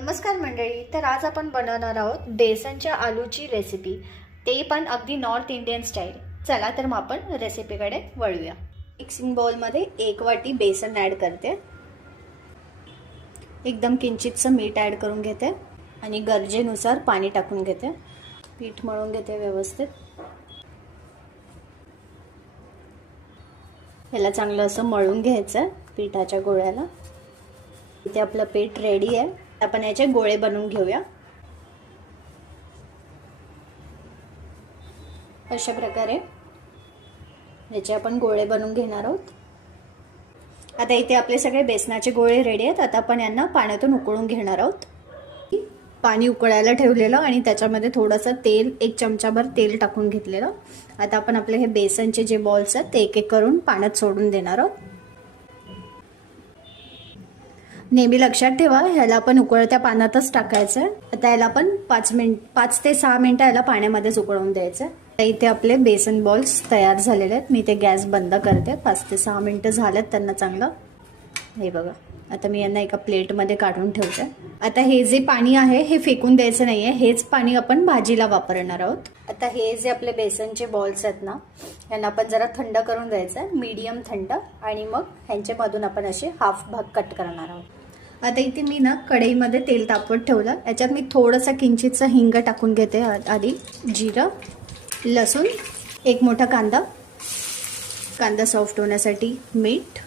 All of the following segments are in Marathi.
नमस्कार मंडळी. तर आज आपण बनवणार आहोत बेसनच्या आलूची रेसिपी, ते पण अगदी नॉर्थ इंडियन स्टाईल. चला तर मग आपण रेसिपीकडे वळूया. मिक्सिंग बाउलमध्ये 1 वाटी बेसन ॲड करते. एकदम किंचितचं मीठ ॲड करून घेते आणि गरजेनुसार पाणी टाकून घेते. पीठ मळून घेते व्यवस्थित. याला चांगलं असं मळून घ्यायचं पिठाच्या गोळ्याला. इथे आपलं पीठ रेडी आहे. आपण याचे गोळे बनवून घेऊया. अशा प्रकारे याचे आपण गोळे बनवून घेणार आहोत. आता इथे आपले सगळे बेसनाचे गोळे रेडी आहेत. आता आपण यांना पाण्यातून उकळून घेणार आहोत. पाणी उकळायला ठेवलेलं आणि त्याच्यामध्ये थोडंसं तेल, 1 चमचाभर तेल टाकून घेतलेलं. आता आपण आपले हे बेसनचे जे बॉल्स आहेत ते एक एक करून पाण्यात सोडून देणार आहोत. नेहमी लक्षात ठेवा, ह्याला आपण उकळत्या पाण्यातच टाकायचं आहे. आता याला आपण 5 ते 6 मिनिटं याला पाण्यामध्येच उकळवून द्यायचं. इथे आपले बेसन बॉल्स तयार झालेले आहेत. मी ते गॅस बंद करते. 5 ते 6 मिनिटं झालेत त्यांना चांगलं. हे बघा, आता मी यांना एका प्लेटमध्ये काढून ठेवते. आता हे जे पाणी आहे हे फेकून द्यायचं नाही आहे. हेच पाणी आपण भाजीला वापरणार आहोत. आता हे जे आपले बेसनचे बॉल्स आहेत ना, यांना आपण जरा थंड करून द्यायचं आहे, मीडियम थंड. आणि मग ह्यांच्यामधून आपण असे हाफ भाग कट करणार आहोत. आता इथे मी ना कढईमध्ये तेल तापवत ठेवलं. याच्यात मी थोडंसं किंचितचं हिंग टाकून घेते. आधी जिरं, लसूण, 1 मोठा कांदा सॉफ्ट होण्यासाठी, मीठ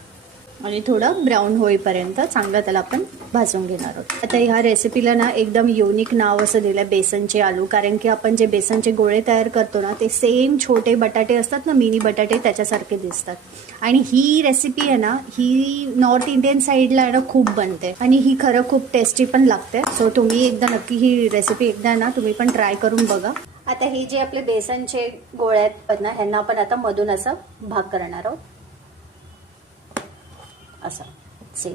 आणि थोडं ब्राऊन होईपर्यंत चांगलं त्याला आपण भाजून घेणार आहोत. आता ह्या रेसिपीला ना एकदम युनिक नाव असं दिलं, बेसनचे आलू. कारण की आपण जे बेसनचे गोळे तयार करतो ना, ते सेम छोटे बटाटे असतात ना, मिनी बटाटे, त्याच्यासारखे दिसतात. आणि ही रेसिपी आहे ना, ही नॉर्थ इंडियन साईडला ना खूप बनते आणि ही खरं खूप टेस्टी पण लागते. सो तुम्ही एकदा नक्की ही रेसिपी एकदा ना तुम्ही पण ट्राय करून बघा. आता ही जे आपले बेसनचे गोळे आहेत ना, ह्यांना आपण आता मधून असं भाग करणार आहोत. असं सेम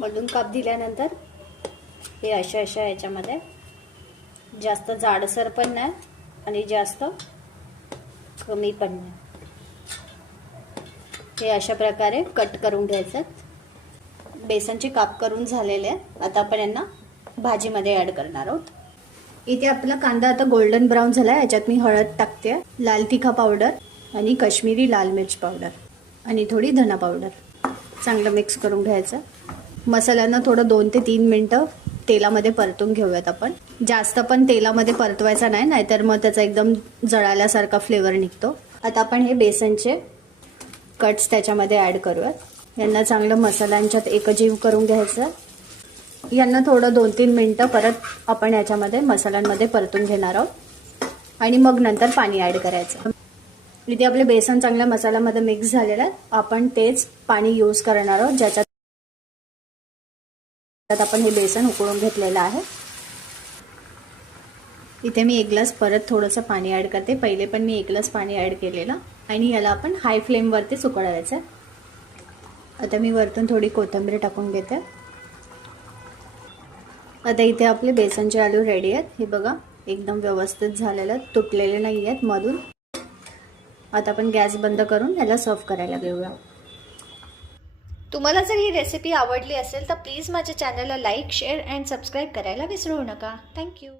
मधून काप दिल्यानंतर हे अशा याच्यामध्ये जास्त जाडसर पण नाही आणि जास्त कमी पण नाही. हे अशा प्रकारे कट करून घ्यायचं. बेसनचे काप करून झालेले आहेत. आता आपण यांना भाजीमध्ये ऍड करणार आहोत. इथे आपला कांदा आता गोल्डन ब्राऊन झाला. याच्यात मी हळद टाकते, लाल तिखा पावडर आणि काश्मीरी लाल मिर्च पावडर आणि थोडी धना पावडर. चांगलं मिक्स करून घ्यायचं. मसाल्यांना थोडं 2 ते 3 मिनिटं तेलामध्ये परतून घेऊयात आपण. जास्त पण तेलामध्ये परतवायचा नाही, नाहीतर मग त्याचा एकदम जळाल्यासारखा फ्लेवर निघतो. आता आपण हे बेसनचे कट्स त्याच्यामध्ये ॲड करूयात. यांना चांगलं मसाल्यांच्यात एकजीव करून घ्यायचं. यांना थोडं 2-3 मिनिटं परत आपण याच्यामध्ये मसाल्यांमध्ये परतून घेणार आहोत आणि मग नंतर पाणी ॲड करायचं. इथे आपले बेसन चांगल्या मसाल्यामध्ये मिक्स झालेलं आहे. आपण तेच पाणी यूज करणार आहोत ज्याच्यात आपण हे बेसन उकळून घेतलेलं आहे. इथे मी 1 ग्लास परत थोडंसं पाणी ॲड करते. पहिले पण मी 1 ग्लास पाणी ॲड केलेलं आणि याला आपण हाय फ्लेमवरतीच उकळवायचं. आता मी वरतून थोडी कोथिंबीर टाकून घेते. आता इथे आपले बेसनचे आलू रेडी आहेत. हे बघा, एकदम व्यवस्थित झालेलं, तुटलेले नाही आहेत मधून. आता आपण गॅस बंद करून याला सर्व करायला घेऊया. तुम्हाला जर ही रेसिपी आवडली असेल तर प्लीज माझ्या चॅनलला लाईक, शेअर अँड सबस्क्राईब करायला विसरू नका. थँक्यू.